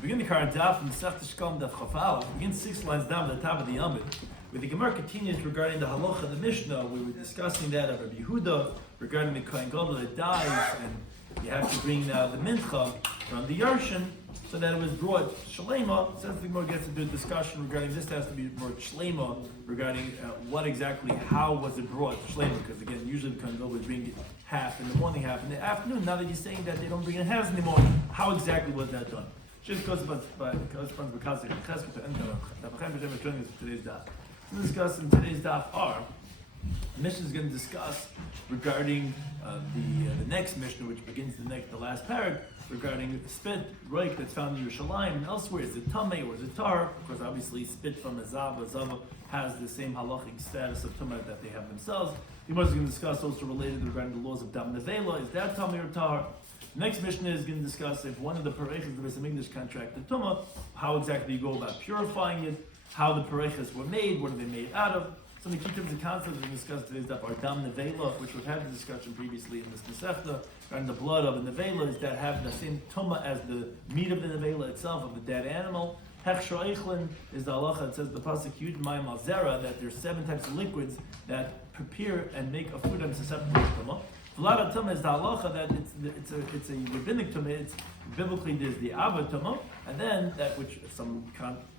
Begin the current Daf from Mesechta Shekalim Daf Chafal. Begin 6 lines down at the top of the Yomid. Where the Gemara continues regarding the halacha of the Mishnah. We were discussing that of Rabbi Yehuda regarding the Kohen Gadol that dies, and you have to bring now the mincha from the Yarshin, so that it was brought shlema. Since the Gemara gets into a discussion regarding this, has to be brought shlema regarding what exactly, how was it brought shlema? Because again, usually the Kohen Gadol would bring it half in the morning, half in the afternoon. Now that he's saying that they don't bring it halves in the morning, how exactly was that done? Just corresponds because of today's daf. To discuss in today's daf are the Mishnah is going to discuss regarding the next Mishnah, which begins the last parak, regarding spit, roik that's found in Yerushalayim and elsewhere. Is it tamei or is it tar? Because obviously spit from a zava has the same halachic status of tumah that they have themselves. The Gemara is going to discuss also related regarding the laws of dam nevela. Is that tamei or tar? Next Mishnah is going to discuss if one of the parechas of the Beis Hamikdash contracted tumah, how exactly you go about purifying it, how the parechas were made, what are they made out of. Some of the key terms and concepts we discussed today's daf are dam nevela, which we've had the discussion previously in this Masechta, and the blood of the nevela is that have the same tumah as the meat of the nevela itself, of the dead animal. Hechsher eichlin is the halacha that says the pasuk Yud Mayim Al Zera, that there's 7 types of liquids that prepare and make a food and susceptible to tumah. Vlada tumah is the halacha that it's a rabbinic tumah. It's biblically there's the ava tumah, and then that which if someone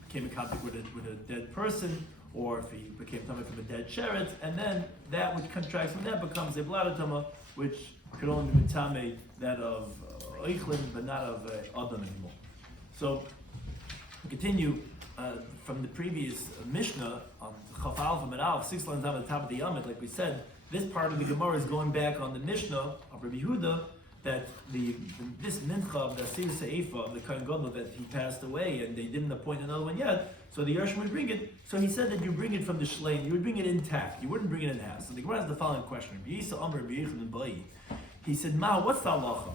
came in contact with a dead person, or if he became tumah from a dead sheret, and then that which contracts from that becomes a vlada tumah, which could only be tameh that of eichlin, but not of adam anymore. So we continue from the previous Mishnah on Chaf Alef and Alef, 6 lines down at the top of the Yomid, like we said. This part of the Gemara is going back on the Mishnah of Rabbi Yehuda that this mincha of the Asir Se'ifa of the Kohen Gadol that he passed away and they didn't appoint another one yet, so the Yarshim would bring it. So he said that you bring it from the shleim, you would bring it intact, you wouldn't bring it in half. So the Gemara has the following question: he said, Ma, what's the halacha?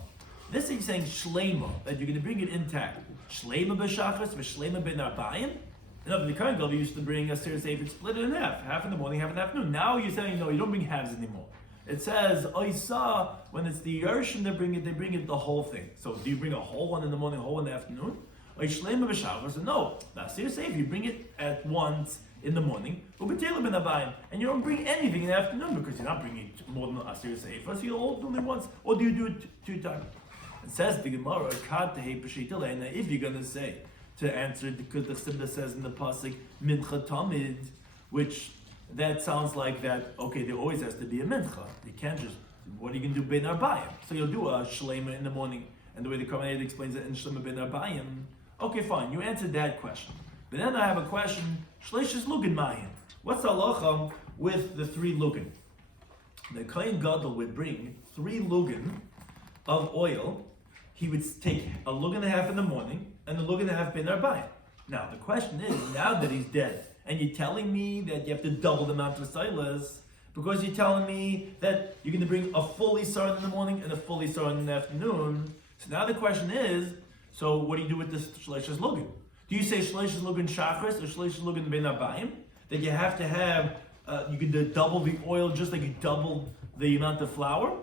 This is saying shleima, that you're going to bring it intact. Shleima b'shachas v'shleima ben arbayim. No, the Kohen Gadol used to bring a Asir Se'ifa, split it in half in the morning, half in the afternoon. Now you're saying no, you don't bring halves anymore. It says, Oisa, when it's the Yerushin they bring it the whole thing. So do you bring a whole one in the morning, a whole one in the afternoon? So no, that's seriously, if you bring it at once in the morning, and you don't bring anything in the afternoon because you're not bringing more than a serious sefer, so you'll all do it once, or do you do it 2 times? It says the Gemara, if you're going to say, to answer it, because the Simba says in the pasuk, mincha tamid, which that sounds like that, okay, there always has to be a mincha. You can't just, what are you going to do ben arbayim? So you'll do a shleima in the morning, and the way the Kohen explains it in shleima ben arbayim, okay, fine, you answered that question. But then I have a question, shleishis lugin mahin. What's the halacha with the 3 lugin? The Kohen Gadol would bring 3 lugin of oil. He would take a lugin and a half in the morning, and a lugin and a half ben arbayim. Now, the question is, now that he's dead, and you're telling me that you have to double the amount of silas, because you're telling me that you're going to bring a full isar in the morning and a full isar in the afternoon. So now the question is, so what do you do with this shleishas lugin? Do you say shleishas lugin shachris or shleishas lugin ben arbayim? That you have to have, you could double the oil just like you double the amount of flour?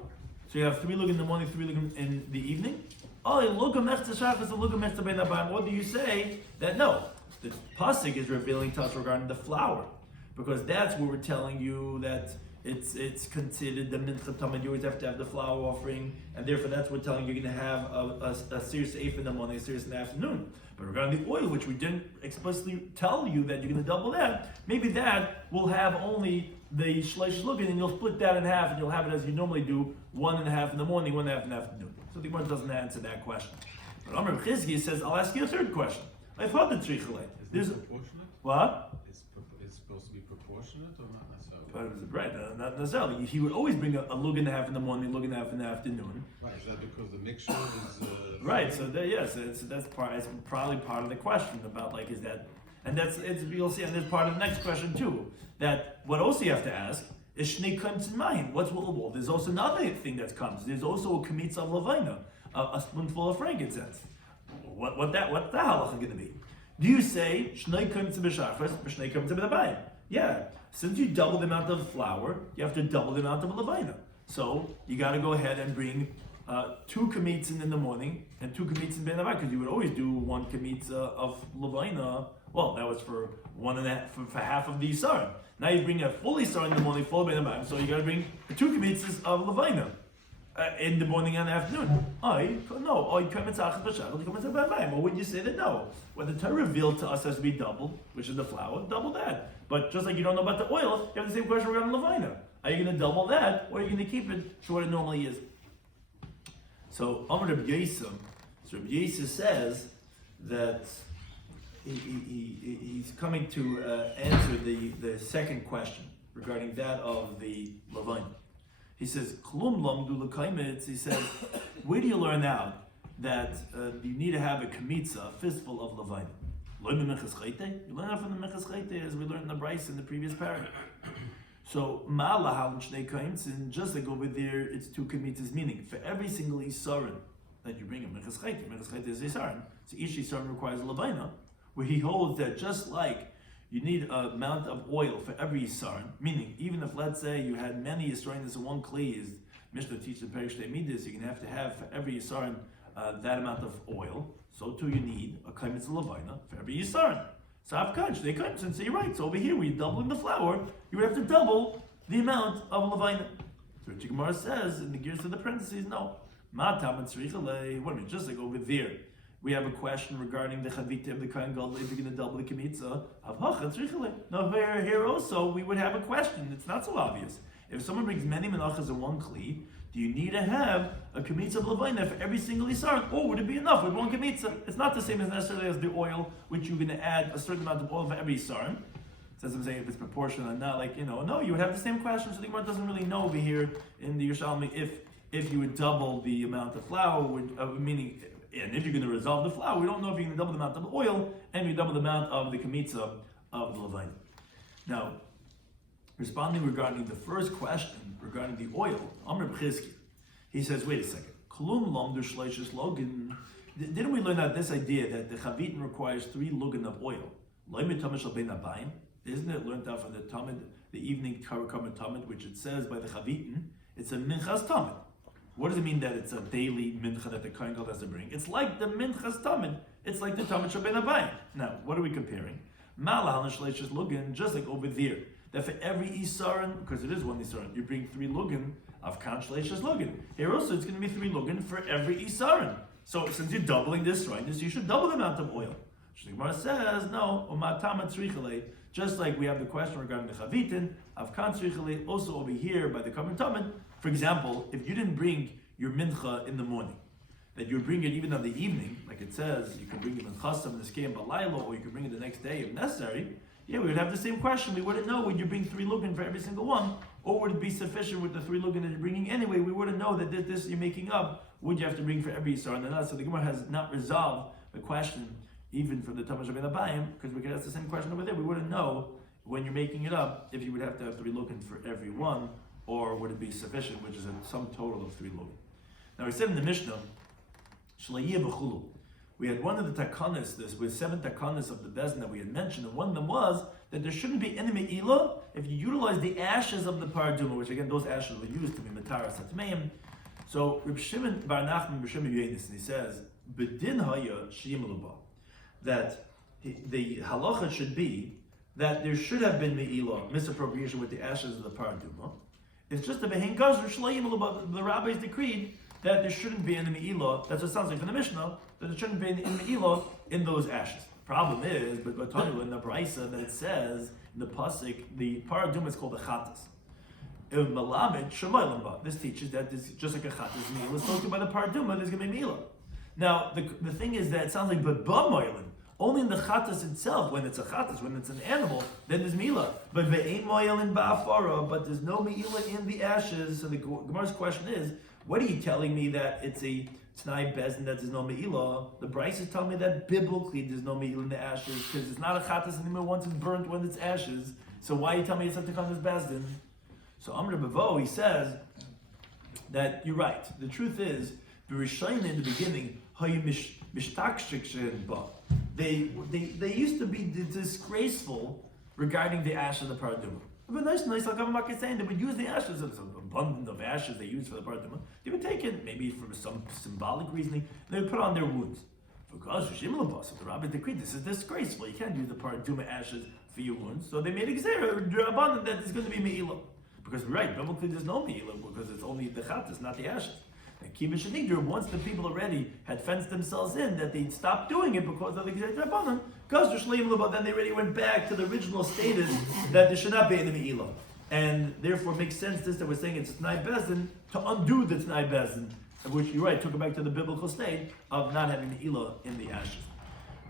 So you have 3 lugin in the morning, 3 lugin in the evening? Oh, lugin mechta shachris or lugin mechta ben arbayim. Or do you say that no? The pasuk is revealing to us regarding the flour, because that's where we're telling you that it's considered the mincha tamid. You always have to have the flour offering, and therefore that's what we're telling you you're going to have a serious eighth in the morning, a serious in the afternoon. But regarding the oil, which we didn't explicitly tell you that you're going to double that, maybe that will have only the shleish lugin, and you'll split that in half, and you'll have it as you normally do, 1.5 in the morning, 1.5 in the afternoon. So the Gemara doesn't answer that question. But Amr Chizki says, I'll ask you a 3rd question. I've heard the trichle. Is it proportionate? What? It's supposed to be proportionate or not necessarily? Right, not necessarily. He would always bring a lug and a half in the morning, lug and a half in the afternoon. Right, is that because the mixture is... Right, so yes, it's probably part of the question about like, is that, and you'll see, and there's part of the next question too, that what also you have to ask is shnei comes in mind. Well, there's also another thing that comes. There's also a kamitza of levina, a spoonful of frankincense. What's that halacha going to be? Do you say shnei kamitza b'shachris, shnei kamitza b'dabayim? Yeah, since you double the amount of flour, you have to double the amount of levina. So you got to go ahead and bring 2 kamitzin in the morning and 2 kamitzin ben abai, because you would always do 1 kamitza of levina. Well, that was for 1.5 for half of the yisar. Now you bring a full yisar in the morning, full ben abai, so you got to bring 2 kamitzas of levina in the morning and afternoon. What would you say that no? When the Torah revealed to us has to be double, which is the flour, double that. But just like you don't know about the oil, you have the same question regarding levina. Are you going to double that, or are you going to keep it to what it normally is? So Amr Rabbi Yosef says that he's coming to answer the second question regarding that of the levina. He says, Klum lamdu l'kaimitz. He says, where do you learn out that you need to have a kamitza, a fistful of levina? You learn that from the Minchas Chayte, as we learned in the Bryce in the previous paragraph. So ma'alahal shnei kamitz, and just like over there, it's 2 kamitzas, meaning for every single isaron that you bring a Minchas Chayte is isaron. So each isaron requires a levina, where he holds that just like you need an amount of oil for every Yisarn, meaning even if, let's say, you had many Yisraelis in 1 kli, as Mishnah teaches in Perish Midas, you're going to have for every Yisarn that amount of oil, so too you need a kaimitz levina for every Yisarn. So Avkanch, they come and say, you're right, so over here we're doubling the flour, you would have to double the amount of levina. So Rich Gemara says, in the gears of the parentheses, no. Ma tamat tzricha what do you mean, just like over there, we have a question regarding the chavita of the Kohen Gadol, if you're going to double the kamitza. Now here also, we would have a question. It's not so obvious. If someone brings many menachas in 1 kli, do you need to have a kamitza of levina for every single isar, or would it be enough with 1 kamitza? It's not the same as necessarily as the oil, which you're going to add a certain amount of oil for every isar. Says I'm saying if it's proportional and not like, no, you would have the same question. So the Gemara doesn't really know over here in the Yerushalmi if you would double the amount of flour, meaning. And if you're going to resolve the flour, we don't know if you're going to double the amount of the oil and you double the amount of the kamitza of the levina. Now, responding regarding the first question regarding the oil, Amr B'chizki, he says, wait a second. Klum lomdu shleishes logan. Didn't we learn out this idea that the chavitin requires 3 lugan of oil? Isn't it learned out from the tamid, the evening karakam tamid, which it says by the chavitin, it's a minchas tamid. What does it mean that it's a daily mincha that the Kohen Gadol has to bring? It's like the minchas tamid. It's like the tamid shaben abayim. Now, what are we comparing? Malahal shleishes lugan, just like over there, that for every isaron, because it is 1 isaron, you bring 3 lugan of kan shleishes lugan. Here also, it's going to be 3 lugan for every isaron. So since you're doubling this, right, you should double the amount of oil. Gemara says no. Just like we have the question regarding the chavitin of kan tzrichale, also over here by the kamen tamid. For example, if you didn't bring your mincha in the morning, that you bring it even on the evening, like it says, you can bring it in chasam, neskei, and balaylo, or you can bring it the next day if necessary. Yeah, we would have the same question. We wouldn't know, would you bring 3 lugan for every single one, or would it be sufficient with the 3 lugan that you're bringing anyway? We wouldn't know that this you're making up. Would you have to bring for every yisar and not? So the Gemara has not resolved the question, even for the Tamash of Abayim, because we could ask the same question over there. We wouldn't know when you're making it up if you would have to have 3 lugan for every one, or would it be sufficient, which is a sum total of 3 lugan. Now we said in the Mishnah, Shlayeh b'chulu. We had one of the takanas, with 7 takanas of the bezin that we had mentioned, and one of them was that there shouldn't be any me'ilah if you utilize the ashes of the paraduma, which again, those ashes were used to be matara satmeim. So Reb Shimon bar Nachman Reb Shimon Yonis, and he says, B'din haya shiyim l'ba, that the halacha should be that there should have been me'ilah, misappropriation with the ashes of the paraduma. It's just a behin gazur shlayim l'ba. The rabbis decreed that there shouldn't be any me'ilah. That's what it sounds like from the Mishnah, that there shouldn't be any me'ilah in those ashes. Problem is, but in the Brisa that it says in the pasuk, the paraduma is called a chatas. This teaches that this, just like a chatas meal is spoken by the paraduma, there's going to be me'ilah. Now the thing is that it sounds like but moilin. Only in the chatas itself, when it's a chatas, when it's an animal, then there's me'ilah. But ve'ein moilin ba'afara, but there's no me'ilah in the ashes. So the Gemara's question is, what are you telling me that it's a T'nai bezin that there's no me'ilah? The Bryce is telling me that biblically there's no me'ilah in the ashes because it's not a chatas anymore once it's burnt when it's ashes. So why are you telling me it's have to come as bezin? So Amr Bavo, he says that you're right. The truth is, B'Rishayim in the beginning, they used to be disgraceful regarding the ash of the paraduma. But nice, like Avamaka is saying, they would use the ashes, it's an abundance of ashes they use for the part of the they would take it, maybe for some symbolic reasoning, they would put on their wounds. Because the rabbis decreed, this is disgraceful, you can't use the part of Duma ashes for your wounds, so they made a gzera, abundant that it's going to be Me'ilah. Because right, biblically there's no Me'ilah, because it's only the chattas, not the ashes. And Kibbutz Shenigdur, once the people already had fenced themselves in, that they stopped doing it because of the Gzei Rabbanan, then they already went back to the original status that there should not be any Me'ilah. And therefore it makes sense this that we're saying it's T'nai Bezdin to undo the T'nai Bezdin, which you're right, took it back to the biblical state of not having Me'ilah in the ashes.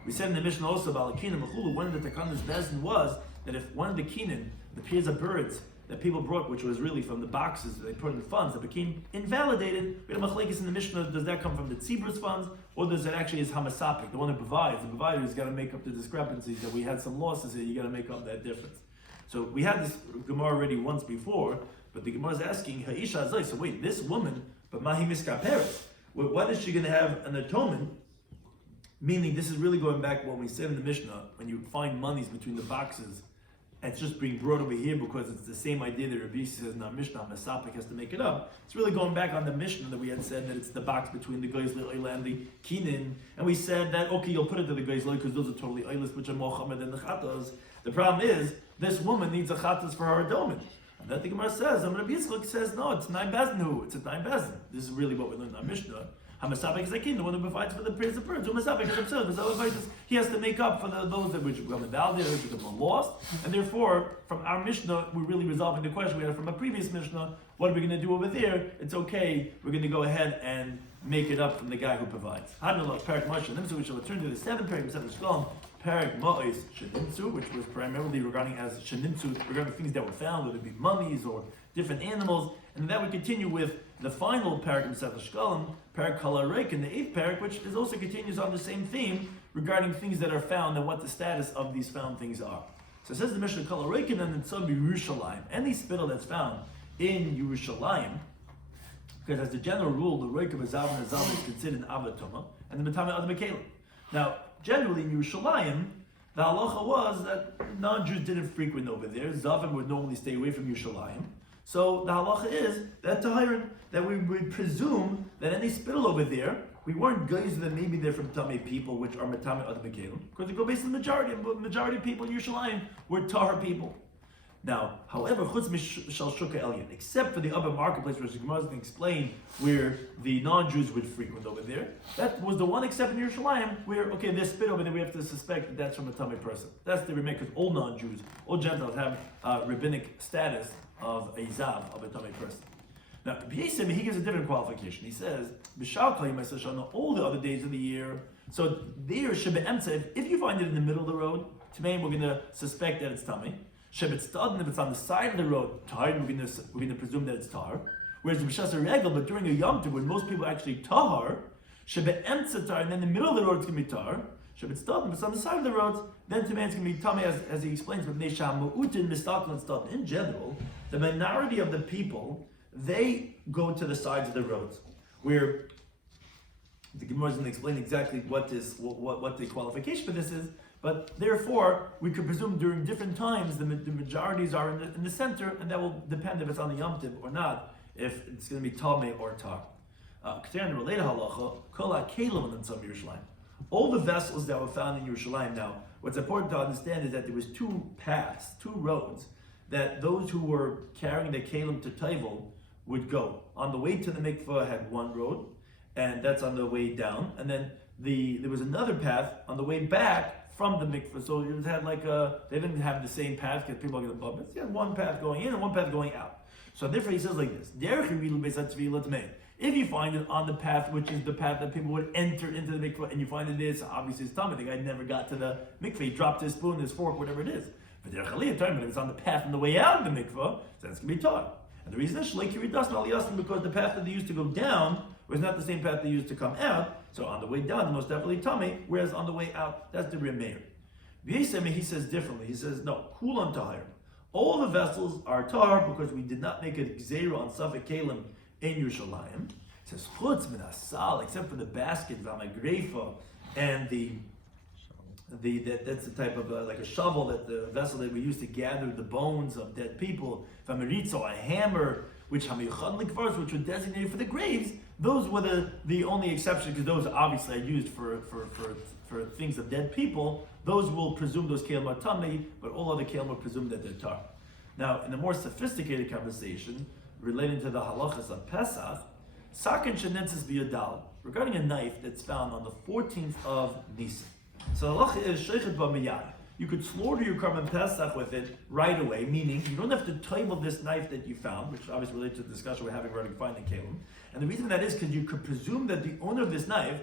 We said in the Mishnah also about Kinin Mechulu, one of the Takanas Bezdin was that if one of the Kinin, the pairs of birds, that people brought, which was really from the boxes that they put in funds that became invalidated. We have machlekes in the Mishnah, does that come from the Tzibrus funds, or does it actually is Hamasapik, the one who provides? The provider has got to make up the discrepancies, that we had some losses here, you got to make up that difference. So we had this Gemara already once before, but the Gemara is asking, Ha'isha Azai, so wait, this woman, but Mahi Miskaperes, what is she going to have an atonement? Meaning, this is really going back when we said in the Mishnah, when you find monies between the boxes, it's just being brought over here because it's the same idea that Rabbi says in our Mishnah, Masapik has to make it up. It's really going back on the Mishnah that we had said that it's the box between the Geizli Oila and the Kinin. And we said that, okay, you'll put it to the Geizli because those are totally Oilas, which are Mohammed and the Chatas. The problem is, this woman needs a Chatas for her atonement. And that the Gemara says, and Rabbi Yitzchak says, no, it's Nine Beznu, it's a Nine Bezn. This is really what we learned in our Mishnah. Hamasabek is a king, the one who provides for the prayers of birds. Hamasabek is himself, he has to make up for those that which become invalidated, which become lost. And therefore, from our Mishnah, we're really resolving the question we had from a previous Mishnah. What are we going to do over there? It's okay, we're going to go ahead and make it up from the guy who provides. Hadnallah, Parak Moshe, so we shall return to the 7th Parak, Shekalim, Parak Ma'is Shenintzu, which was primarily regarding as Shenintzu, regarding things that were found, whether it be mummies or different animals. And then we continue with the final parak of Masechet Shekalim, parak Kalarik, in the 8th parak, which is also continues on the same theme regarding things that are found and what the status of these found things are. So it says the Mishnah Kalarik and then Tzab Yerushalayim. Any spittle that's found in Yerushalayim, because as the general rule, the Roik of Azav and Azav is considered an Avatoma, and the Matame Adam Mekalim. Now, generally in Yerushalayim, the halacha was that non-Jews didn't frequent over there. Zavim would normally stay away from Yerushalayim. So the halacha is that Tahirin, that we would presume that any spittle over there, we weren't guys that maybe they're from Tamei people, which are Matame Adam Mekalim, because they go based on the majority of people in Yerushalayim were Tahar people. Now, however, Chutz Mishal Shuka Elyon, except for the upper marketplace, which the Gemara is going to explain, where the non-Jews would frequent over there, that was the one except in Yerushalayim, where, okay, there's spit over there, we have to suspect that that's from a Tamei person. That's the remake, because all non-Jews, all Gentiles have rabbinic status of a Zav, of a Tamei person. Now, B'Yesem, he gives a different qualification. He says, B'Shal Kayim Shana, all the other days of the year, so there, Shebe if you find it in the middle of the road, Tamei, we're going to suspect that it's Tamei. Shebet Stadin, if it's on the side of the road, Tahar, we're going to presume that it's Tahar. Whereas the B'Shas Regel, but during a Yom Tov, when most people actually Tahar, Shebet Emtza Tahar, and then in the middle of the road it's going to be Tahar. Shebet Stadin, if it's on the side of the roads, then Tamei is going to be Tamei, as he explains with Nesham Mu'utin Mistakon and Stadin. In general, the minority of the people, they go to the sides of the roads, where the Gemara is going to explain exactly what the qualification for this is. But therefore, we could presume during different times the majorities are in the center, and that will depend if it's on the Yom Tov or not, if it's going to be Tamei or Tar. K'teran related halacha, kol ha'kelim in Tzam Yerushalayim. All the vessels that were found in Yerushalayim. Now, what's important to understand is that there was two paths, two roads, that those who were carrying the kelim to Taival would go. On the way to the mikveh had one road, and that's on the way down, and then there was another path on the way back from the mikveh. So it had they didn't have the same path because people are going to bump it. You had one path going in and one path going out. So therefore he says like this, if you find it on the path, which is the path that people would enter into the mikveh, and you find it is, obviously it's tummy, the guy never got to the mikveh, he dropped his spoon, his fork, whatever it is. But if it's on the path on the way out of the mikveh, then it's going to be taught. And the reason is because the path that they used to go down was not the same path they used to come out. So on the way down, most definitely tummy, whereas on the way out, that's the Remeir. V'yesemi, he says differently. He says, no, kulam tahir. All the vessels are tahar because we did not make a gzeira on Safek Kalim in Yerushalayim. He says, chutz min asal, except for the basket, v'amagrefa, and the that's the type of like a shovel, that the vessel that we used to gather the bones of dead people. A hammer, which were designated for the graves. Those were the only exception, because those obviously are used for things of dead people. Those will presume those kelim are tummy, but all other kelim will presume that they're tar. Now, in a more sophisticated conversation relating to the halachas of Pesach, sakin shenensis biyadal, regarding a knife that's found on the 14th of Nisan. So the halacha is sheichet b'miyad. You could slaughter your korban Pesach with it right away, meaning you don't have to table this knife that you found, which obviously relates to the discussion we're having regarding finding kelim. And the reason that is because you could presume that the owner of this knife,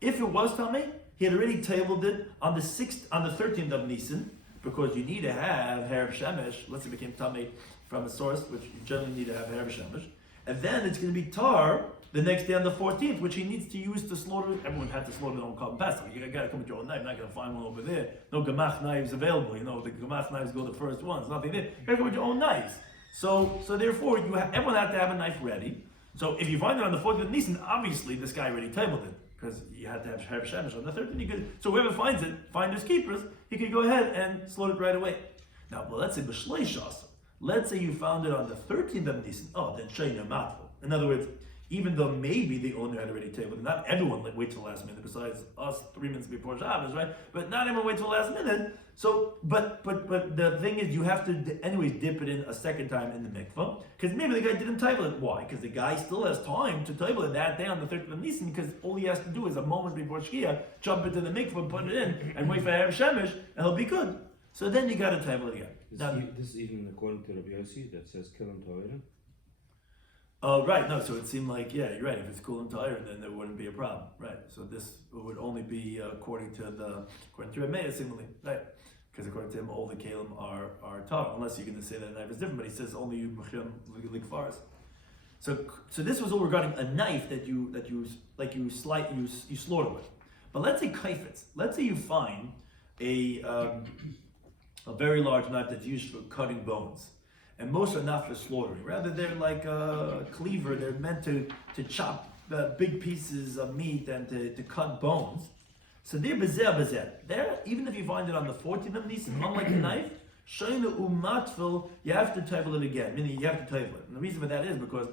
if it was tamei, he had already tabled it on the 13th of Nisan, because you need to have Harav Shemesh. Let's say it became tamei from a source, which you generally need to have Harav Shemesh, and then it's going to be tar the next day on the 14th, which he needs to use to slaughter. Everyone had to slaughter their own korban Pesach. You got to come with your own knife. You're not going to find one over there. No gamach knives available. You know, the gamach knives go the first ones. Nothing there. You got to come with your own knives. So therefore, everyone had to have a knife ready. So if you find it on the 14th of Nisan, obviously this guy already tabled it, because you had to have Harav Shemesh on the 13th. So whoever finds it, finders keepers, he could go ahead and slaughter it right away. Now, but let's say b'shleishas. Let's say you found it on the 13th of Nisan. Oh, then sheina matful. In other words, even though maybe the owner had already tabled it, not everyone waits till the last minute, besides us 3 minutes before Shabbos, right? But not everyone waits till the last minute. So, but the thing is, you have to anyways dip it in a second time in the mikvah, because maybe the guy didn't table it. Why? Because the guy still has time to table it that day on the 13th of Nisan, because all he has to do is a moment before Shkia, jump into the mikvah, put it in, and wait for Harav Shemesh, and he'll be good. So then you got to table it again. This is even according to Rabbi Yossi that says kelim ta'ira. Oh, right. No, so it seemed like, yeah, you're right. If it's cool and tired, then there wouldn't be a problem, right? So this would only be according to Rabbi seemingly, right? Because according to him, all the kelim are tar, unless you're going to say that a knife is different. But he says only you mechim likfaris. So this was all regarding a knife that you slaughter with. But let's say kaifetz. Let's say you find a very large knife that's used for cutting bones. And most are not for slaughtering. Rather, they're like a cleaver. They're meant to chop big pieces of meat and to cut bones. So they're bezeh. There, even if you find it on the 14th of Nisan, unlike a knife, shayna umatfil, you have to table it again. Meaning you have to table it. And the reason for that is because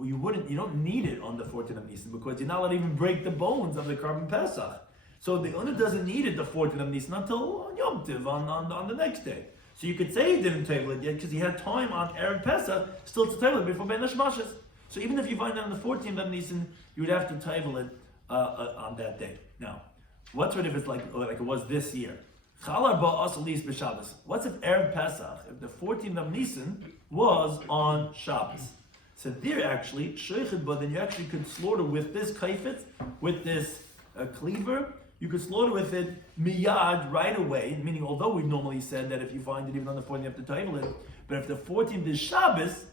you don't need it on the 14th of Nisan, because you're not allowed to even break the bones of the korban Pesach. So the owner doesn't need it the 14th of Nisan until on Yom Tiv, on the next day. So you could say he didn't table it yet because he had time on Erev Pesach still to table it before Ben Hashmashes. So even if you find it on the 14th of Nisan, you would have to table it on that day. Now, what's if it's like it was this year? What's if Erev Pesach, if the 14th of Nisan was on Shabbos? So there actually, then you actually could slaughter with this kaifet, with this cleaver. You could slaughter with it miyad right away, meaning although we've normally said that if you find it even on the 14th you have to table it, but if the 14th is Shabbos,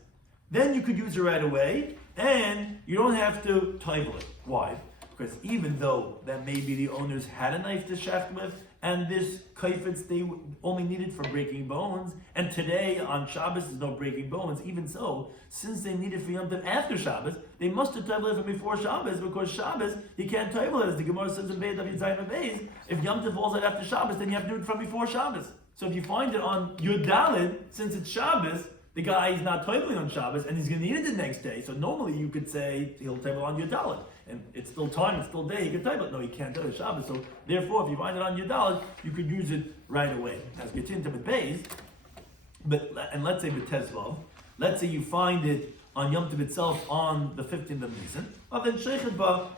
then you could use it right away, and you don't have to table it. Why? Because even though that maybe the owners had a knife to shaft with, and this kaifetz they only needed for breaking bones, and today on Shabbos there's no breaking bones, even so, since they need it for Yom Tov after Shabbos, they must have tabled it from before Shabbos, because Shabbos, you can't table it, as the Gemara says in Beis David Zayin Beis. If Yom Tov falls out after Shabbos, then you have to do it from before Shabbos. So if you find it on Yud Daled, since it's Shabbos, the guy is not tabling on Shabbos, and he's going to need it the next day. So normally you could say he'll table on Yud Daled, and it's still time, it's still day, he could table it. No, he can't table it Shabbos. So therefore, if you find it on Yud Daled, you could use it right away. As we get into the Beis, and let's say with Tezvav, let's say you find it on Yom Tov itself on the 15th of Nisan,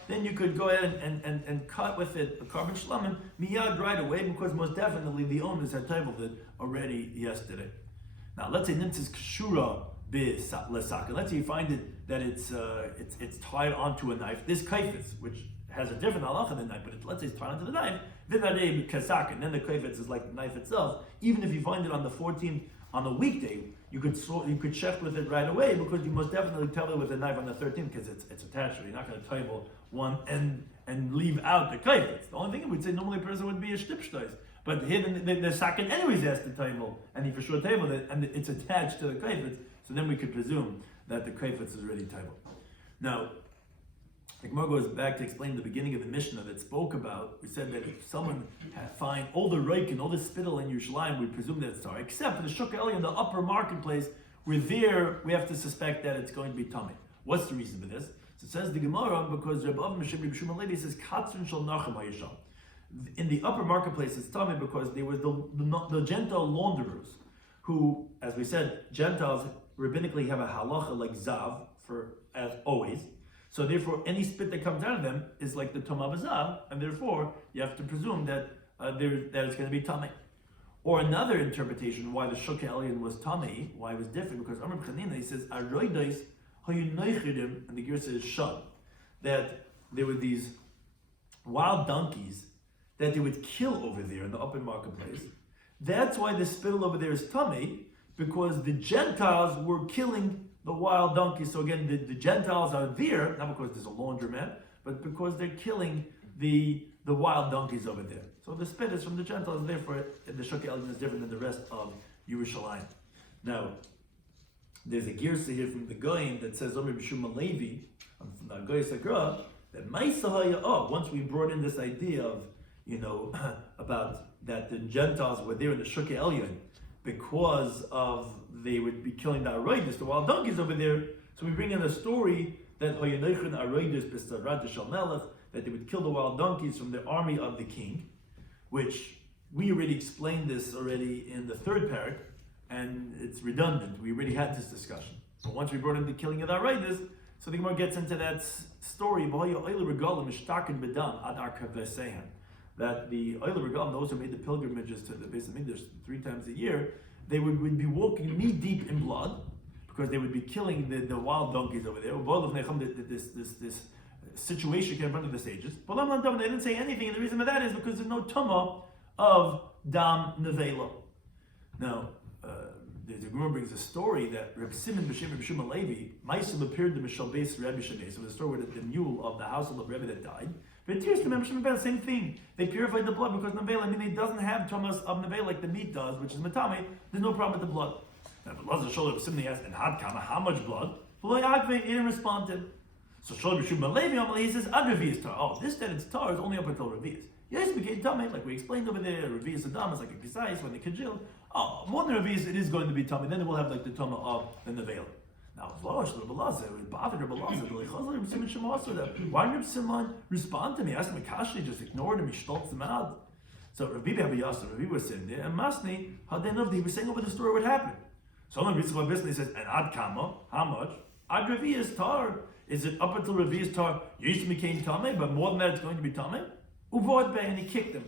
then you could go ahead and cut with it a korban shlamim miyad right away, because most definitely the owners had tabled it already yesterday. Now let's say nimtzis kshura b'lesak, and let's say you find it that it's tied onto a knife. This kaifetz, which has a different halacha than knife, but let's say it's tied onto the knife, and then the kaifetz is like the knife itself. Even if you find it on the 14th on a weekday, you could shecht with it right away, because you most definitely table it with a knife on the 13th because it's attached. You're not going to table one and leave out the kaifetz. The only thing we'd say normally a person would be a shtipshtois. But here the second anyways has to table, and he for sure tabled it, and it's attached to the kaifetz, so then we could presume that the kaifetz is already tabled. Now, The Gemara goes back to explain the beginning of the Mishnah that spoke about. We said that if someone find all the reik and all the spittle in Yerushalayim, we presume that it's tar, except for the Shuk in the upper marketplace, where there we have to suspect that it's going to be tummy. What's the reason for this? So it says the Gemara, because Rabbi Shloimy Schwartzberg says Katzon shel Nachem hayisham. In the upper marketplace, it's tummy because there was the Gentile launderers, who, as we said, Gentiles rabbinically have a halacha like zav for as always. So therefore, any spit that comes out of them is like the tumah b'zav, and therefore you have to presume that that it's going to be tummy. Or another interpretation why the shuk elyon was tummy, why it was different, because Amr B'chanina, he says aroidos hayunoichidim, and the gear says shad, that there were these wild donkeys that they would kill over there in the upper marketplace. That's why the spittle over there is tummy, because the Gentiles were killing the wild donkeys. So again, the Gentiles are there, not because there's a laundromat, but because they're killing the wild donkeys over there. So the spit is from the Gentiles, therefore the Shuk Elyon is different than the rest of Yerushalayim. Now, there's a girsa here from the Goyim that says, Rabbi Shloimy Levi, from the Goy Sakra, that once we brought in this idea of, about that the Gentiles were there in the Shuk Elyon, because of they would be killing the Aroidus, the wild donkeys over there. So we bring in a story that that they would kill the wild donkeys from the army of the king, which we already explained this already in the third parak, and it's redundant. We already had this discussion. So once we brought in the killing of the Aroidus, so the Gemara gets into that story that the Oil Regalim, those who made the pilgrimages to the Beis Hamikdash 3 times a year, they would be walking knee deep in blood because they would be killing the wild donkeys over there. This situation came in front of the sages. But they didn't say anything, and the reason for that is because there's no tumah of dam nevela. Now, the Gemara brings a story that Reb Simon b'Shem Reb Shloimy Levi, Ma'asim appeared to Mishal Beis Rebbe Shnei. So the story with the mule of the household of Rebbe that died. But it tears to Mishal the same thing. They purified the blood because nevela, it doesn't have tumas of nevela like the meat does, which is matame. There's no problem with the blood. Now, if Lazar Sholah Simon asked, and how much blood? He didn't respond. So Shloimy Schwartzberg Levi, he says, ad revius tar. Oh, this that it's tar is only up until revius. Yes, we became tummy, like we explained over there. Revius adam is like a kisais when they kajil. Oh, more than revius, it is going to be tummy. Then it will have like the tumah of the nevela. Now, it bothered Rabbi Lazar. Why did Rabbi Simon respond to me? Ask him a kasha, just ignored him, he stoltz him out. So Rabbi Rabbi was sitting there, and Masni, he was saying over the story what happened. So Rabbi Shloimy says, and ad kama, how much? Ad revius tar. Is it up until revius tar? Usually became tameh, but more than that, it's going to be tameh. Uvod be, and he kicked him.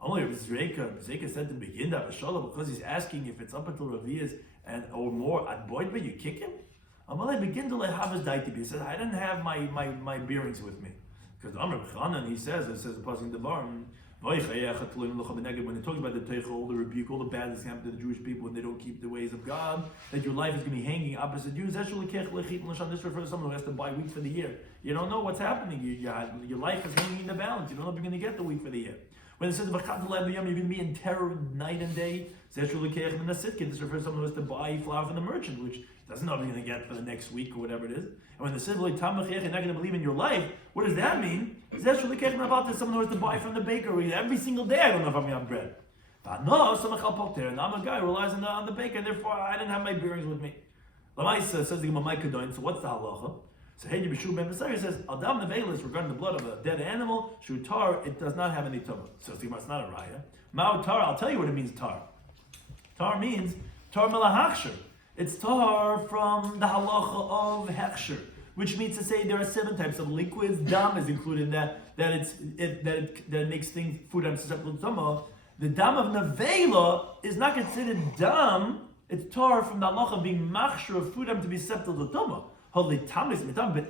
Only Zreka said to begin that because he's asking if it's up until revius and or more ad boyd be, you kick him. Amalei begin to let have his daiti. He says, I didn't have my bearings with me. Because Amr B'chanan, he says the passing the bar. When it talks about the teichel, the rebuke, all the bad that's happened to the Jewish people when they don't keep the ways of God, that your life is going to be hanging opposite you. This refers to someone who has to buy wheat for the year. You don't know what's happening. Your life is hanging in the balance. You don't know if you're going to get the wheat for the year. When it says you're going to be in terror night and day, this refers to someone who has to buy flour from the merchant, which doesn't know if you're going to get for the next week or whatever it is. And when the says you're not going to believe in your life, what does that mean? Someone who has to buy from the bakery every single day. I don't know if I'm going to have bread. And I'm a guy who relies on the baker, and therefore I didn't have my bearings with me. Lamaisa says the Gemara, so what's the halacha? So Hey B'Shu Ben B'Sari says, Adam Nevelis, regarding the blood of a dead animal, Shutar, it does not have any tumah. So it's not a raya. Ma'u tar, I'll tell you what it means, tar. Tar means tar melahachsher. It's tar from the halacha of hechsher, which means to say there are 7 types of liquids. Dam is included in that it makes things food susceptible to tumah. The dam of nevela is not considered dam. It's tar from the halacha of being machsher of food to be susceptible to tumah. But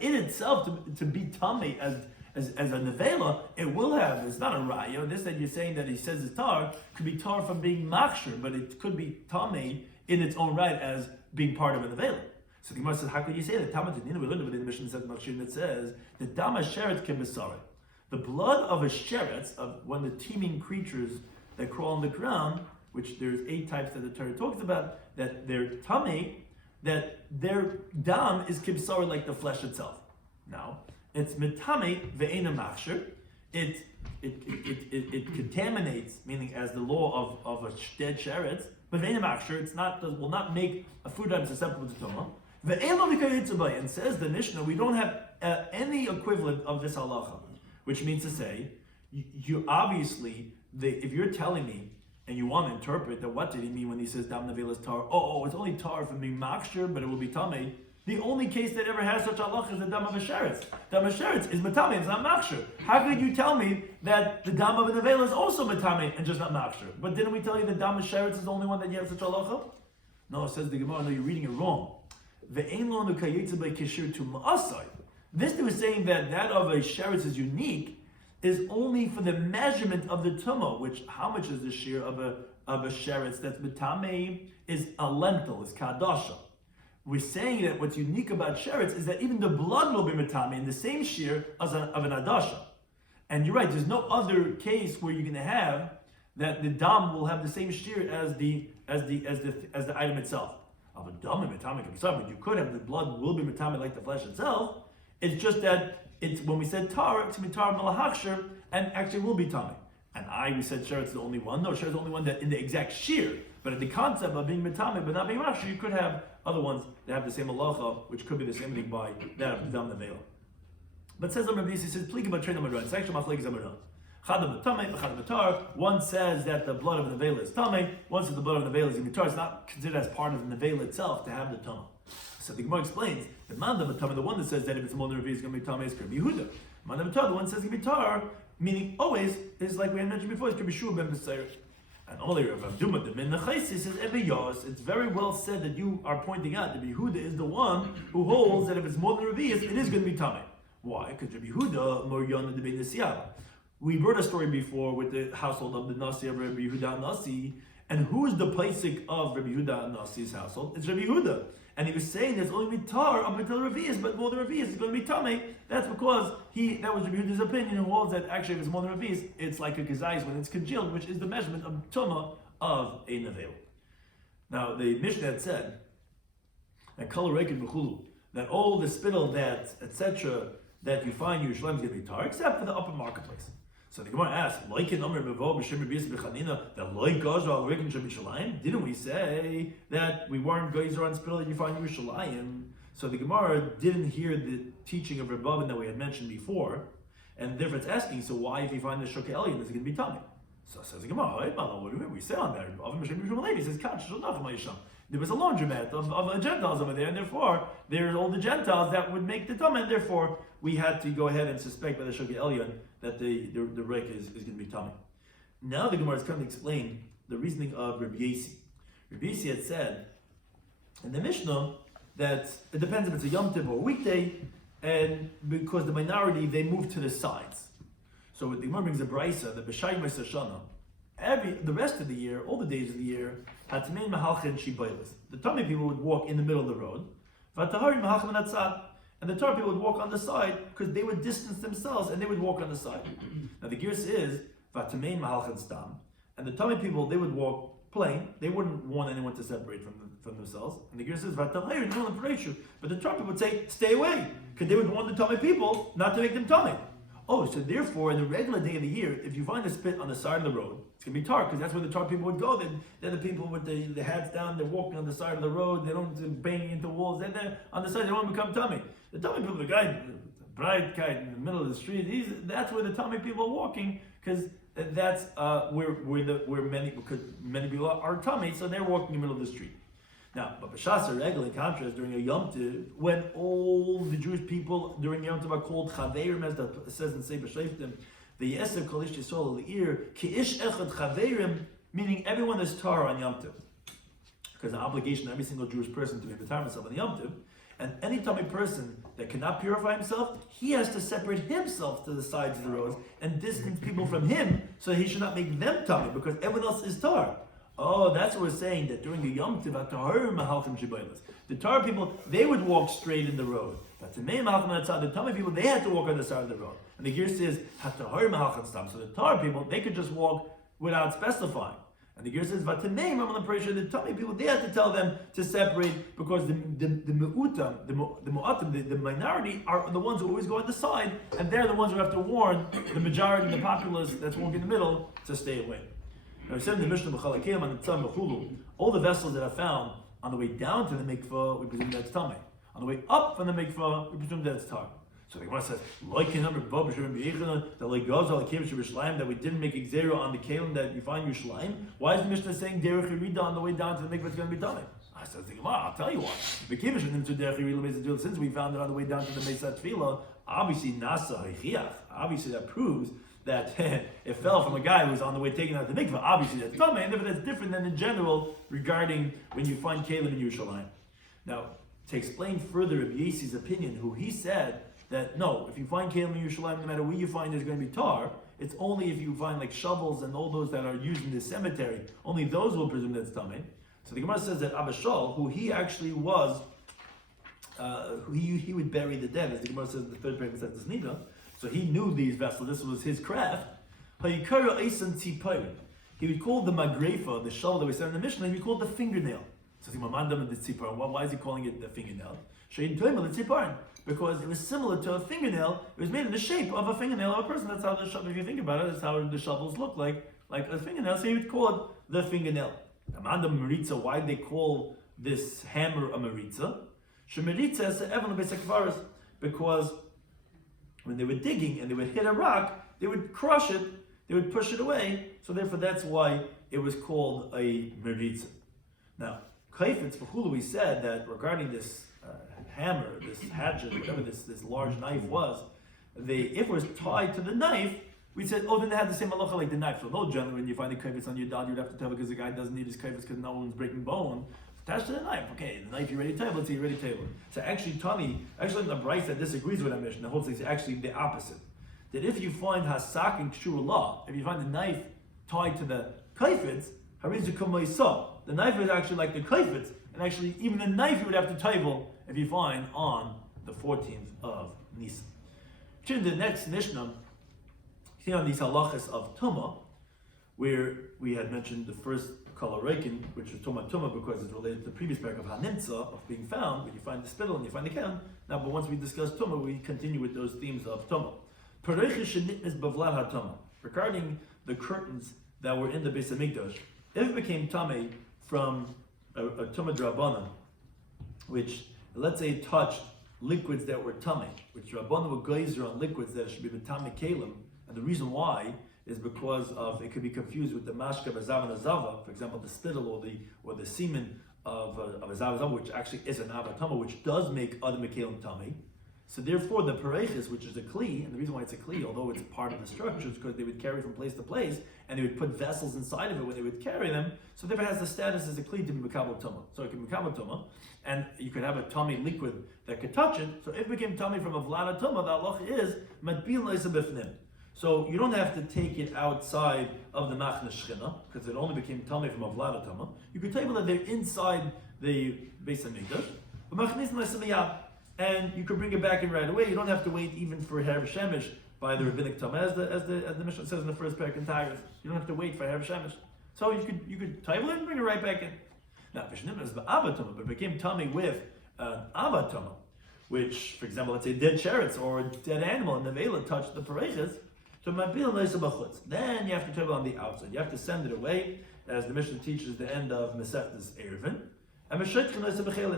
in itself, to be tummy as a nevela, it will have. It's not a raya. This that you're saying that he says is tar could be tar from being machsher, but it could be tummy in its own right as being part of a nevela. So the Gemara says, how could you say that? We learned within the Mishnah that says the dama sheret kebesare, the blood of a sheret, of one of the teeming creatures that crawl on the ground, which there's 8 types that the Torah talks about, that they're tummy, that their dam is kibsar like the flesh itself. Now, It's mitame ve'ena machshir. It contaminates, meaning as the law of a dead sheretz, but ve'ena machshir, will not make a food item susceptible to tumah. And says the Mishnah, we don't have any equivalent of this halacha, which means to say, you obviously, if you're telling me and you want to interpret that what did he mean when he says dam nevel is tar? Oh, it's only tar from being makshir, but it will be tamei. The only case that ever has such halacha is the dam of a sheretz. Dam of sheretz is matame, it's not makshir. How could you tell me that the dam of a nevel is also matame and just not makshir? But didn't we tell you that dam of sheretz is the only one that you have such halacha? No, it says the Gemara. No, you're reading it wrong. This thing was saying that of a sheretz is unique, is only for the measurement of the tumah, which how much is the shear of a sheretz that's metame is a lentil, is kadasha. We're saying that what's unique about sheretz is that even the blood will be metame in the same shear of an adasha. And you're right, there's no other case where you're going to have that the dam will have the same shear as the item itself. Of a dam and metame can be something, but you could have the blood will be metame like the flesh itself. It's just that it's when we said tar, it's going to be tar malachakshir, and actually will be tummy. And we said sheretz the only one. No, sheretz is the only one that in the exact shear. But in the concept of being metame but not being machshir, you could have other ones that have the same halacha, which could be the same thing by that of the dam nevela. But says Rabbi Yossi says plika b'trein amaran. It's actually machlekes amaran. Chadam b'tamei, chadam b'tar. One says that the blood of the nevela is tamei. One says the blood of the nevela is tar. It's not considered as part of the nevela itself to have the tumah. So the Gemara explains that Manda B'Tamei, the one that says that if it's more than a Revi, it's going to be Tamei, it's going to be Yehuda. Manda B'Tar, the one that says it's going to be Tar, meaning always, is like we had mentioned before, it's going to be Shua ben B'Seir. And only Rav Avduma, the Min Nechaisi, says Ebeyos. It's very well said that you are pointing out that Yehuda is the one who holds that if it's more than a Revi, it is going to be Tamei. Why? Because Rabbi Yehuda, more Yonah the Bein Nesiyah. We brought a story before with the household of the Nasi of Rabbi Yehuda Nasi, and who is the Paisik of Rabbi Yehuda Nasi's household? It's Rabbi Yehuda. And he was saying there's only tar up until Revi'is, but more than Revi'is is going to be Tamei. That's because that was Rabbi Yehuda's opinion, who holds that actually if it's more than Revi'is, it's like a kazais when it's congealed, which is the measurement of Tumah of a Nevel. Now the Mishnah had said that Kol Reikin B'chulu, that all the spittle that etc. that you find in Yerushalayim is going to be tar, except for the upper marketplace. So the Gemara asks, didn't we say that we weren't geyser on spittle that you find in Yerushalayim? So the Gemara didn't hear the teaching of Rebbe that we had mentioned before, and therefore it's asking, so why if you find the Shekalim is it going to be tummy? So says the Gemara, what do we say on that? He says, there was a laundromat of Gentiles over there, and therefore there's all the Gentiles that would make the tummy, and therefore we had to go ahead and suspect by the Shokei Elyon that the rek is going to be tummy. Now the Gemara is coming to explain the reasoning of Rabbi Yossi. Rabbi Yossi had said in the Mishnah that it depends if it's a Yom Tov or a weekday, and because the minority they move to the sides. So the Gemara brings a brisa that b'shayim Shana, the rest of the year, all the days of the year, hatmein mahalchen shibaylis. The tummy people would walk in the middle of the road, v'atahari mahalchen atzad. And the Torah people would walk on the side because they would distance themselves and they would walk on the side. Now the Girs is Vatamein Mahalchan Stam, and the Tamei people they would walk plain. They wouldn't want anyone to separate from themselves. And the Girs says Vatameir no Parashu. But the Torah people would say stay away because they would want the Tamei people not to make them Tamei. Oh, so therefore, in the regular day of the year, if you find a spit on the side of the road, it's going to be tar, because that's where the tar people would go. They're the people with the hats down, they're walking on the side of the road, they don't bang into walls, they're on the side, they don't become tummy. The tummy people, the guy, the bright guy in the middle of the street, that's where the tummy people are walking, because that's where many people are tummy, so they're walking in the middle of the street. Now, but B'Shas Regel, in contrast, during a Yom Tov, when all the Jewish people during Yom Tov are called Chaverim, as it says in Sefer Shleiftim, the Yesef Kol Ish Yisrael L'ir, Ki Ish Echad Chaverim, meaning everyone is Torah on Yom Tov. Because the obligation of every single Jewish person to be B'tar himself on Yom Tov, and any tummy person that cannot purify himself, he has to separate himself to the sides of the roads and distance people from him, so he should not make them tummy, because everyone else is Torah. Oh, that's what we're saying, that during the Yom Tov, the Torah people, they would walk straight in the road. But the Tamei people, they had to walk on the side of the road. And the Ger says, so the Torah people, they could just walk without specifying. And the Ger says, Vatameim, I'm on the pressure, the Tamei people, they had to tell them to separate because the Mu'utam, the minority are the ones who always go on the side, and they're the ones who have to warn the majority, the populace that's walking in the middle, to stay away. Now we said in the Mishnah, all the vessels that are found on the way down to the mikvah, we presume that's Tamei. On the way up from the mikvah, we presume that's Tar. So the Gemara says, that we didn't make Xero on the Kalim that you find Yerushalayim. Why is the Mishnah saying Derech Yerida on the way down to the mikvah is going to be Tamei? I said, I'll tell you why. Since we found it on the way down to the Mesa Tefillah, obviously Nasa Hichiach, obviously that proves that it fell from a guy who was on the way taking out the mikvah. Obviously that's Tamei, and that's different than in general regarding when you find Kalim in Yerushalayim. Now, to explain further Rabbi Yessi's opinion, who he said that no, if you find Kalim in Yerushalayim, no matter where you find there's going to be tar, it's only if you find like shovels and all those that are used in the cemetery, only those will presume that's Tamei. So the Gemara says that Abishal, who he actually was, he would bury the dead, as the Gemara says in the third paragraph of Nida. So he knew these vessels, this was his craft. He would call the magrefa, the shovel that we said in the Mishnah, he would call it the fingernail. So why is he calling it the fingernail? Because it was similar to a fingernail. It was made in the shape of a fingernail of a person. That's how the shovel, if you think about it, that's how the shovels look like a fingernail. So he would call it the fingernail. Amanda Maritza, why they call this hammer a Maritza? Shemaritza is Evan Besakvaris, because when they were digging and they would hit a rock, they would crush it, they would push it away. So therefore, that's why it was called a Maritza. Now, Kaifetz B'chulu, we said that regarding this hammer, this hatchet, whatever this large knife was, if it was tied to the knife, we said, then they had the same halacha like the knife. So no, generally, when you find the kaifetz on your dad, you'd have to tell because the guy doesn't need his kaifetz because no one's breaking bone. Attached to the knife. Okay, the knife you're ready to table, let's say you're ready to table. So actually, in the Bryce that disagrees with that mission, the whole thing is actually the opposite. That if you find hasak and kshur law, if you find the knife tied to the kaifetz, the knife is actually like the kaifetz, and actually even the knife you would have to table if you find on the 14th of Nisan. In the next Mishnah, see on these halachas of Tumah, where we had mentioned the first kalarekin, which is Tumah because it's related to the previous paragraph of Hanimtza, of being found, when you find the spittle and you find the kem. Now, but once we discuss Tumah, we continue with those themes of Tumah. Regarding the curtains that were in the Beis Hamikdash, if it became Tamei from a Tumah Drabanan, which, let's say, touched liquids that were Tamei, which Rabbanan would geyser on liquids that should be Tamei Kalim, and the reason why is because of it could be confused with the mashka of Azav and Azava, for example, the spittle or the semen of Azav, which actually is an Avatama, which does make other Mekalim Tamei. So therefore, the Parechis, which is a Kli, and the reason why it's a Kli, although it's part of the structure, is because they would carry from place to place, and they would put vessels inside of it when they would carry them, so therefore it has the status as a Kli to be Mekabel Tumah. So it can be Mekabel Tumah, and you could have a Tamei liquid that could touch it, so if it became Tamei from a Vlada Tumah, the halach is Matbil Leisa Bifnim. So you don't have to take it outside of the Machna Shechina, because it only became Tamei from a Vlada Tumah. You could table that they're inside the Beis Hamikdash, and you could bring it back in right away. You don't have to wait even for Herav Shemesh by the rabbinic Tumah, as the Mishnah says in the first parak in Tigers. You don't have to wait for Herav Shemesh. So you could table it and bring it right back in. Now, Vishnimna is the Abba Tumah, but it became Tamei with Abba Tumah, which, for example, let's say dead sherets or a dead animal, and the Vela touched the Parechas. So then you have to travel on the outside. You have to send it away, as the Mishnah teaches the end of Mesechtes Erevin. And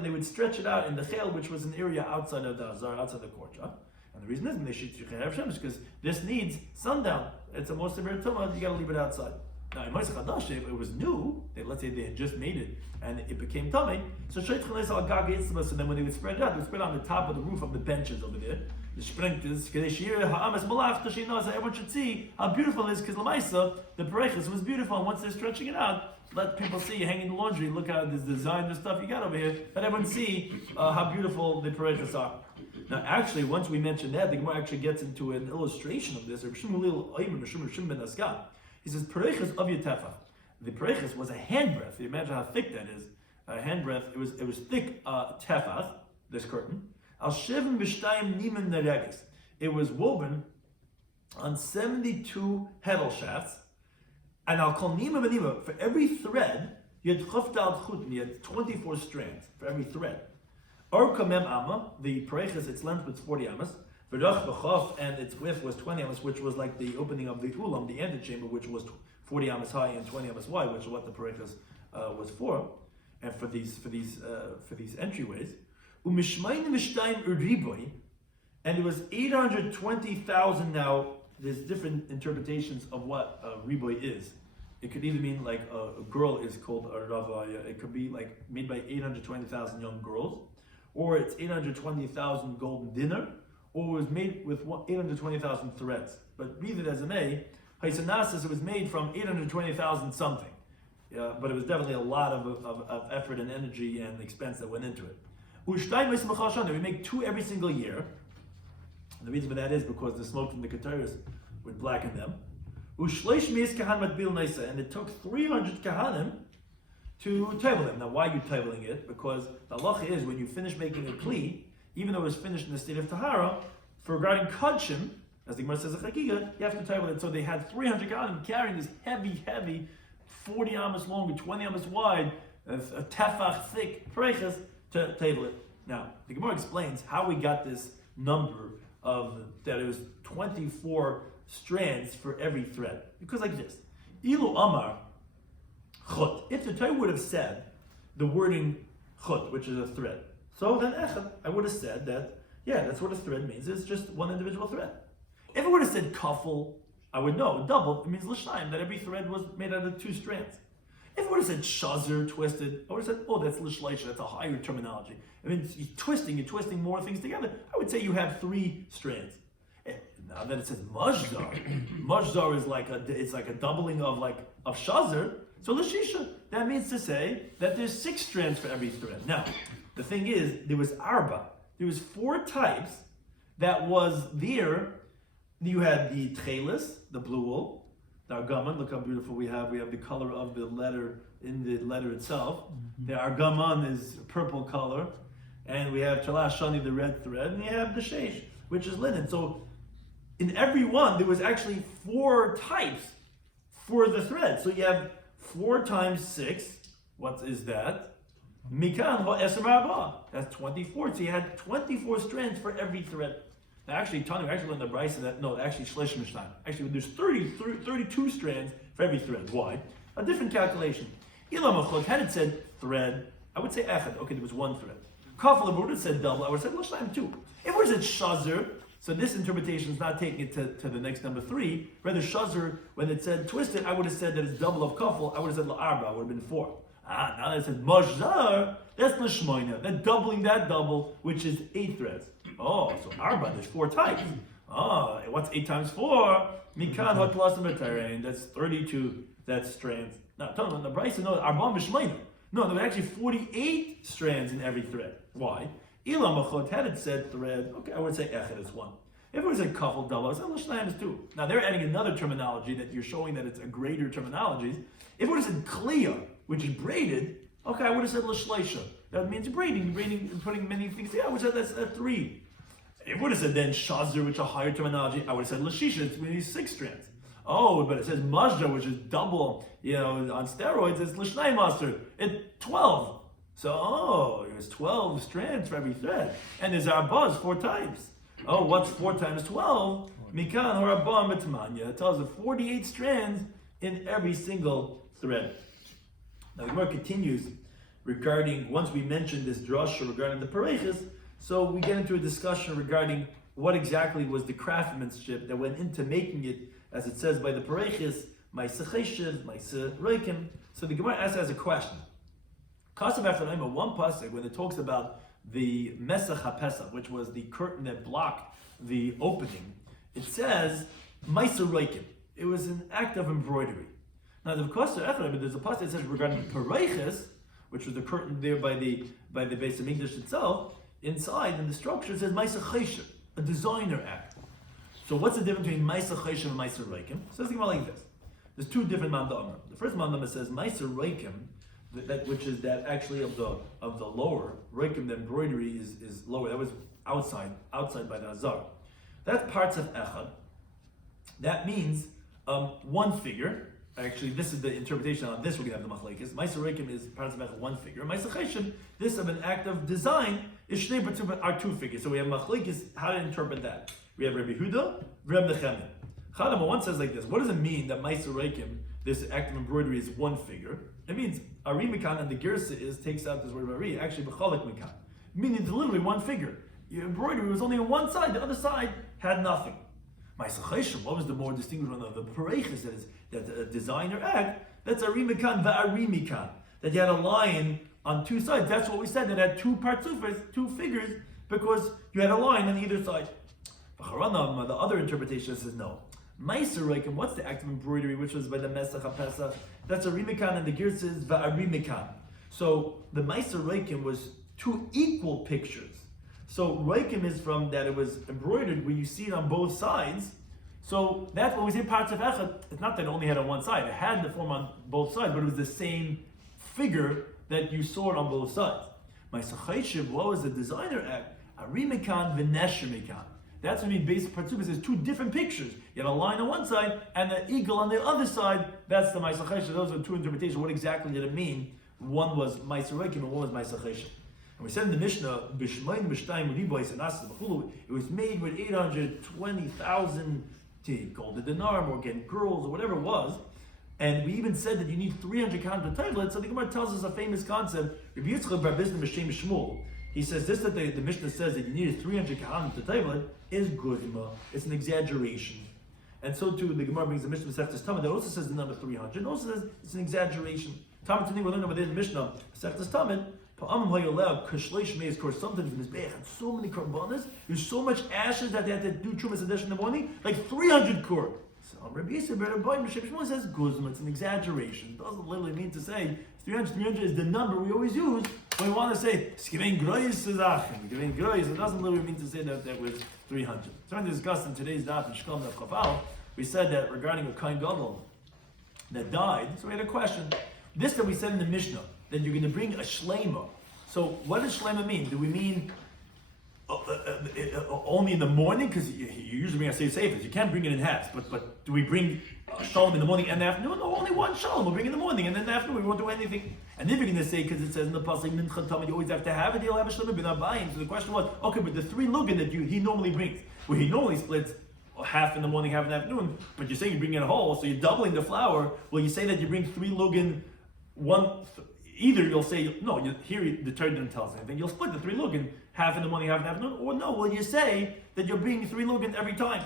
they would stretch it out in the chel, which was an area outside of the Azar, outside the courtyard. And the reason is when they shoot Herav Shemesh, because this needs sundown. It's a more severe tumah, you got to leave it outside. Now, in Moshe Chadash, if it was new, let's say they had just made it and it became tummy, so then when they would spread it out, they would spread it on the top of the roof of the benches over there. The sprinklers, so everyone should see how beautiful it is, because Lamaisa, the Parechas was beautiful, and once they're stretching it out, let people see you hanging the laundry, look how this design, the stuff you got over here, let everyone see how beautiful the Parechas are. Now actually, once we mention that, the Gemara actually gets into an illustration of this. He says, Parechas of Yetefach. The Parechas was a handbreadth. You imagine how thick that is. A handbreadth, it was thick tefach, this curtain. Al Shevim B'Shtayim Nimen Neregis. It was woven on 72 heddle shafts. And I'll call Nima Benima. For every thread, you had Chufdal Chutn, you had 24 strands for every thread. Orka Mem Amma, the Pareches, its length was 40 Amas. V'Rach B'Chof, and its width was 20 Amas, which was like the opening of the Ulam, the antechamber, which was 40 Amas high and 20 Amas wide, which is what the Pareches was for, and for these entryways. Umishmayin Mishtayim Uriboy, and it was 820,000 now. There's different interpretations of what riboy is. It could either mean like a girl is called a ravaya. It could be like made by 820,000 young girls, or it's 820,000 golden dinner, or it was made with 820,000 threads. But read it as it may, Haisanah says it was made from 820,000 something. But it was definitely a lot of effort and energy and expense that went into it. We make 2 every single year. And the reason for that is because the smoke from the Keteris would blacken them. And it took 300 kahanim to table them. Now, why are you tabling it? Because the halacha is when you finish making a kli, even though it was finished in the state of tahara, for regarding kadshim, as the Gemara says in Chagiga, you have to table it. So they had 300 kahanim carrying this heavy, 40 amas long and 20 amas wide, a tefach thick pareches to table it. Now, the Gemara explains how we got this number of that it was 24 strands for every thread. Because like this, Ilu Amar Chut. If the Torah would have said the wording Chut, which is a thread, so then Echad, I would have said that, yeah, that's what a thread means. It's just one individual thread. If it would have said Kafel, I would know. Double, it means L'shaim, that every thread was made out of 2 strands. If it would have said Shazir, twisted, I would have said, oh, that's L'shleisha, that's a higher terminology. I mean, you're twisting more things together. I would say you have 3 strands. Now that it says Majzar is like a doubling of Shazir. So L'shisha, that means to say that there's 6 strands for every thread. Now, the thing is, there was Arba. There was 4 types that was there. You had the Tchelis, the blue wool, the Argaman, look how beautiful we have. We have the color of the letter in the letter itself. The Argaman is purple color. And we have Chalash Shani, the red thread. And you have the Sheish, which is linen. So in every one, there was actually 4 types for the thread. So you have 4 times 6. What is that? Mikan ha'esem arba. That's 24. So you had 24 strands for every thread. Now actually, Tanu actually learned the Bryce that, no, actually Shlesh Mishnah. Actually, there's 32 strands for every thread. Why? A different calculation. Ilam Achot, had it said thread, I would say Echad. Okay, there was 1 thread. Kafel would have said double, I would have said L'shaim 2. If it was said Shazir, so this interpretation is not taking it to the next number 3. Rather, Shazir, when it said twisted, I would have said that it's double of Kafel, I would have said La'arba, would have been 4. Now that it said Majzar, that's L'shmoina. Then doubling that double, which is 8 threads. Oh, so Arba, there's 4 types. Oh, what's 8 times 4? Mikan hot plus the terrain. That's 32. That's strands. Now, tell me, the Bryce, no, Arba Mishmaina. No, there were actually 48 strands in every thread. Why? Ilam Achot, had it said thread, okay, I would say Echad is 1. If it was a couple double, I would say L'shnayim is 2. Now, they're adding another terminology that you're showing that it's a greater terminology. If it would have said Kliya, which is braided, okay, I would have said L'shleisha. That means braiding, and putting many things together. I would have said that's 3. If it would have said then Shazir, which is a higher terminology, I would have said L'shisha, it's really 6 strands. Oh, but it says Majda, which is double, on steroids, it's L'shnai Master. It's 12. So, there's 12 strands for every thread. And there's Arbaz, 4 types. Oh, what's 4 times 12? Mikan or Abba Mitmanya. It tells us 48 strands in every single thread. Now, the Gemara continues regarding, once we mentioned this drasha regarding the Pareches, so we get into a discussion regarding what exactly was the craftsmanship that went into making it, as it says by the Pareches, Ma'aseh Cheshev, Ma'aseh Reikim. So the Gemara asks as a question. Kasav after one pasuk when it talks about the Mesach HaPesach, which was the curtain that blocked the opening, it says Ma'aseh Reikim. It was an act of embroidery. Now the Kasav after there's a pasuk that says regarding the Pareches, which was the curtain there by the Beis Hamikdash itself. Inside in the structure it says Ma'aseh Cheshev, a designer act. So what's the difference between Ma'aseh Cheshev and Ma'aseh Reikim? So let's think about like this. There's 2 different mandamar. The first mandamar says Ma'aseh Reikim, which is that actually of the lower Reikim, the embroidery is lower. That was outside by the Azar. That's parts of Echad. That means 1 figure, Actually, this is the interpretation on this. We're going to have the machlekes. Ma'aser reikim is parts of one figure. Ma'aser cheshem, this of an act of design, is shnei b'tzubah are two figures. So we have machlekes. How to interpret that? We have Rabbi Huda, Rabbi Nechemia. Chadam one says like this. What does it mean that ma'aser reikim, this act of embroidery, is one figure? It means ari mikan, and the girsa takes out this word ari. Actually, b'chalek mikan, meaning it's literally one figure. Your embroidery was only on one side. The other side had nothing. Ma'aser cheshem, what was the more distinguished one of the pareiches that a designer act? That's ari mikan va'ari mikan. That you had a line on two sides. That's what we said. That had two partsufas, two figures, because you had a line on either side. The other interpretation says no. Ma'aser reikim, what's the act of embroidery, which was by the Mesach HaPesach? That's ari mikan, and the girsa is va'ari mikan. So the ma'aser reikim was two equal pictures. So reikim is from that it was embroidered where you see it on both sides. So that's what we say parts of echad. It's not that it only had on one side. It had the form on both sides, but it was the same figure that you saw it on both sides. Ma'aser cheshem, what was the designer act? Ari mikan v'nesher mikan. That's what I mean. Basic partsufas is two different pictures. You had a line on one side and an eagle on the other side. That's the ma'aser cheshem. Those are two interpretations. What exactly did it mean? One was ma'aser reikim and one was ma'aser cheshem. And we said in the Mishnah, it was made with 820,000 golden dinar, or again girls, or whatever it was. And we even said that you need 300 count of tablet. So the Gemara tells us a famous concept. Rabbi Yitzchak bar Bisna B'Shem Shmuel. He says this, that the Mishnah says that you need 300 count of tablet is guzma. It's an exaggeration. And so too, the Gemara brings the Mishnah Masechtas Tamid that also says the number 300. And also says it's an exaggeration. Tamid Tani, we learn over there in the Mishnah Masechtas Tamid. Sometimes in his Mizbeach had so many karbanas, there's so much ashes that they had to do Trumas Hadesh in the morning, like 300 kur. So Rabbi Shloimy says Guzma, it's an exaggeration. It doesn't literally mean to say 300 is the number we always use when we want to say Skivein Grois is Achim. Skivein Grois, it doesn't literally mean to say that was 300. So when discussed in today's Daf in Shekalim Daf, we said that regarding a Kohen Gadol that died, so we had a question. This that we said in the Mishnah, that you're going to bring a shleima. So what does shleima mean? Do we mean only in the morning? Because you usually bring a seifers. You can't bring it in halves. But do we bring shalom in the morning and the afternoon? No, only one shalom. We'll bring in the morning, and then in the afternoon we won't do anything. And then you're going to say, because it says in the pasuk mincha tamid, you always have to have it. You'll have a shleima bin abayim. So the question was, okay, but the three lugin that he normally brings, where he normally splits half in the morning, half in the afternoon, but you're saying you bring in a whole, so you're doubling the flour. Well, you say that you bring three lugin, either you'll say, no, here the Torah didn't tell us anything, you'll split the three lugin, half in the morning, half in the afternoon, or no, well, you say that you're bringing three lugin every time.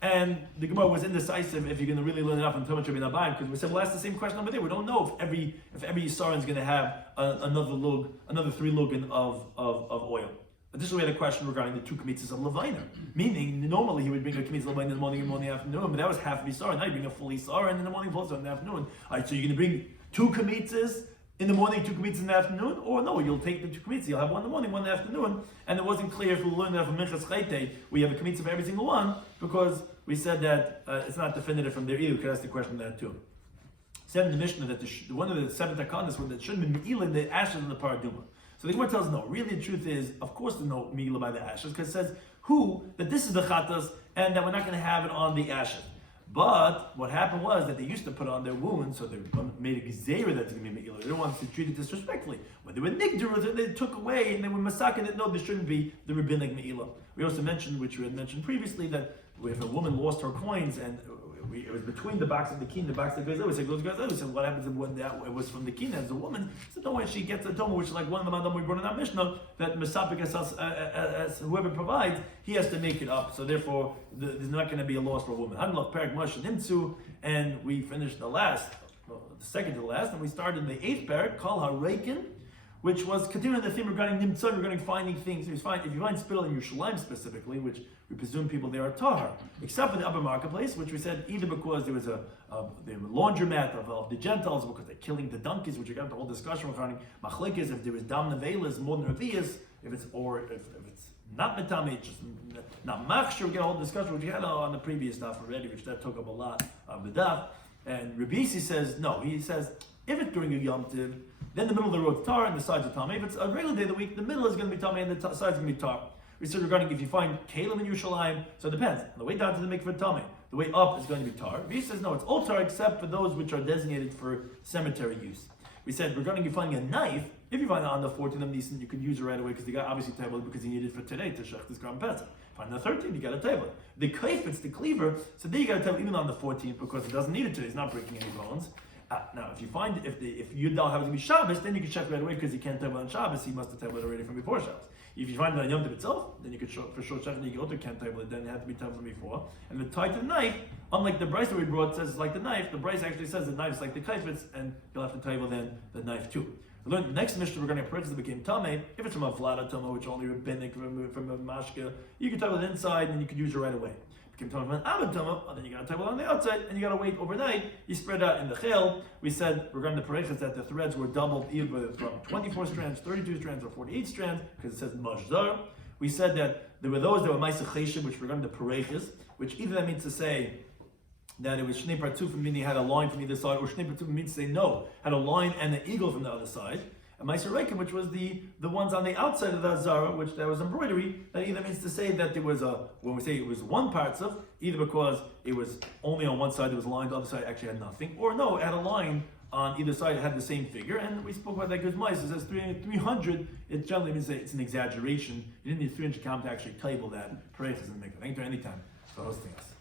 And the Gemara was indecisive if you're going to really learn enough on Tomach Rabbi Nabayim, because we said, well, that's the same question over there. We don't know if every Yisrael is going to have another three lugin of oil. Additionally, we had a question regarding the two kmitzas of Leviner, meaning normally he would bring a kmitz Leviner in the morning and afternoon, but that was half of Yisrael. Now you bring a full Yisrael in the morning, plus in the afternoon. All right, so you're going to bring two kmitzas in the morning, two kmitzas in the afternoon, or no, you'll take the two kmitzas, you'll have one in the morning, one in the afternoon, and it wasn't clear if we learned that from Minchas Chayte, we have a kmitzah for every single one, because we said that it's not definitive from there either. We could ask the question of that too. Said in the Mishnah that one of the seven takanas was that shouldn't be me'ilah the ashes in the paraduma. So the Gemara tells us no. Really, the truth is, of course, there's no me'ilah by the ashes, because it says that this is the chatas, and that we're not going to have it on the ashes. But what happened was that they used to put on their wounds, so they made a gezerah that's going to be me'ilah. They don't want to treat it disrespectfully. When they were nigderah, they took away, and they were masakin that no, there shouldn't be the rabbinic me'ilah. We also mentioned, which we had mentioned previously, that if a woman lost her coins and it was between the box of the kin, the box that goes over. We said, what happens when it was from the kin as a woman? So no way she gets a doma, which is like one of the madam we brought in our Mishnah, that Mesapik as whoever provides, he has to make it up. So therefore, there's not going to be a loss for a woman. And we finished the second to the last, and we started in the 8th parak, Kol HaReikin, which was continuing the theme regarding nimtzah, regarding finding things. If you find spittle in Yerushalayim specifically, which we presume people there are tahar, except for the upper marketplace, which we said either because there was a laundromat of the Gentiles, or because they're killing the donkeys, which we got the whole discussion regarding machlekes, if there was dam nevelas more than revias, if it's not metame, just not machshir. We get a whole discussion which we had on the previous daf already, which that took up a lot of the daf. And Rabbi says no. He says if it's during a Yom Tiv, then the middle of the road is tar and the sides are tamei. If it's a regular day of the week, the middle is going to be tamei and the sides are going to be tar. We said regarding if you find kalim in Yerushalayim, so it depends. On the way down to the mikveh tamei, the way up is going to be tar. He says no, it's all tar except for those which are designated for cemetery use. We said regarding you finding a knife, if you find it on the 14th of Nisan, you could use it right away because the guy obviously table because he needed it for today to shech this Gram Pesach. Find the 13th, you got a table. The kaif, it's the cleaver, so then you got a table even on the 14th because it doesn't need it today. It's not breaking any bones. Now, if you find if Yudal happens to be Shabbos, then you can check right away because he can't table on Shabbos. He must have tabled already from before Shabbos. If you find it on Yom Tov itself, then you could for sure check that you also can't table it. Then it had to be tabled before. And the tie to the knife, unlike the Bryce that we brought says it's like the knife. The Bryce actually says the knife is like the kaifetz, and you'll have to table then the knife too. We learned the next Mishnah we're going to purchase that became Tameh. If it's from a Vlada Tameh, which only rabbinic from a Mashka, you can table it inside and you can use it right away. Became Tameh from an Amid Tameh, then you got to table on the outside and you got to wait overnight. You spread out in the Chel. We said regarding the Parechas that the threads were doubled either from 24 strands, 32 strands, or 48 strands because it says Majzar. We said that there were those that were Maisa Cheshim, which regarding the Parechas, which either that means to say that it was Shnei Partufim, meaning had a line from either side, or Shnei Partufim means to say no, had a line and an eagle from the other side. And Meiser Reikim, which was the ones on the outside of the Zara, which there was embroidery, that either means to say that there was when we say it was one partzuf, either because it was only on one side there was a line, the other side actually had nothing, or no, it had a line on either side, it had the same figure, and we spoke about that good mice. It says 300, it generally means that it's an exaggeration. You didn't need 300 count to actually table that. Parechas doesn't make it. Thank you for any time for hosting us.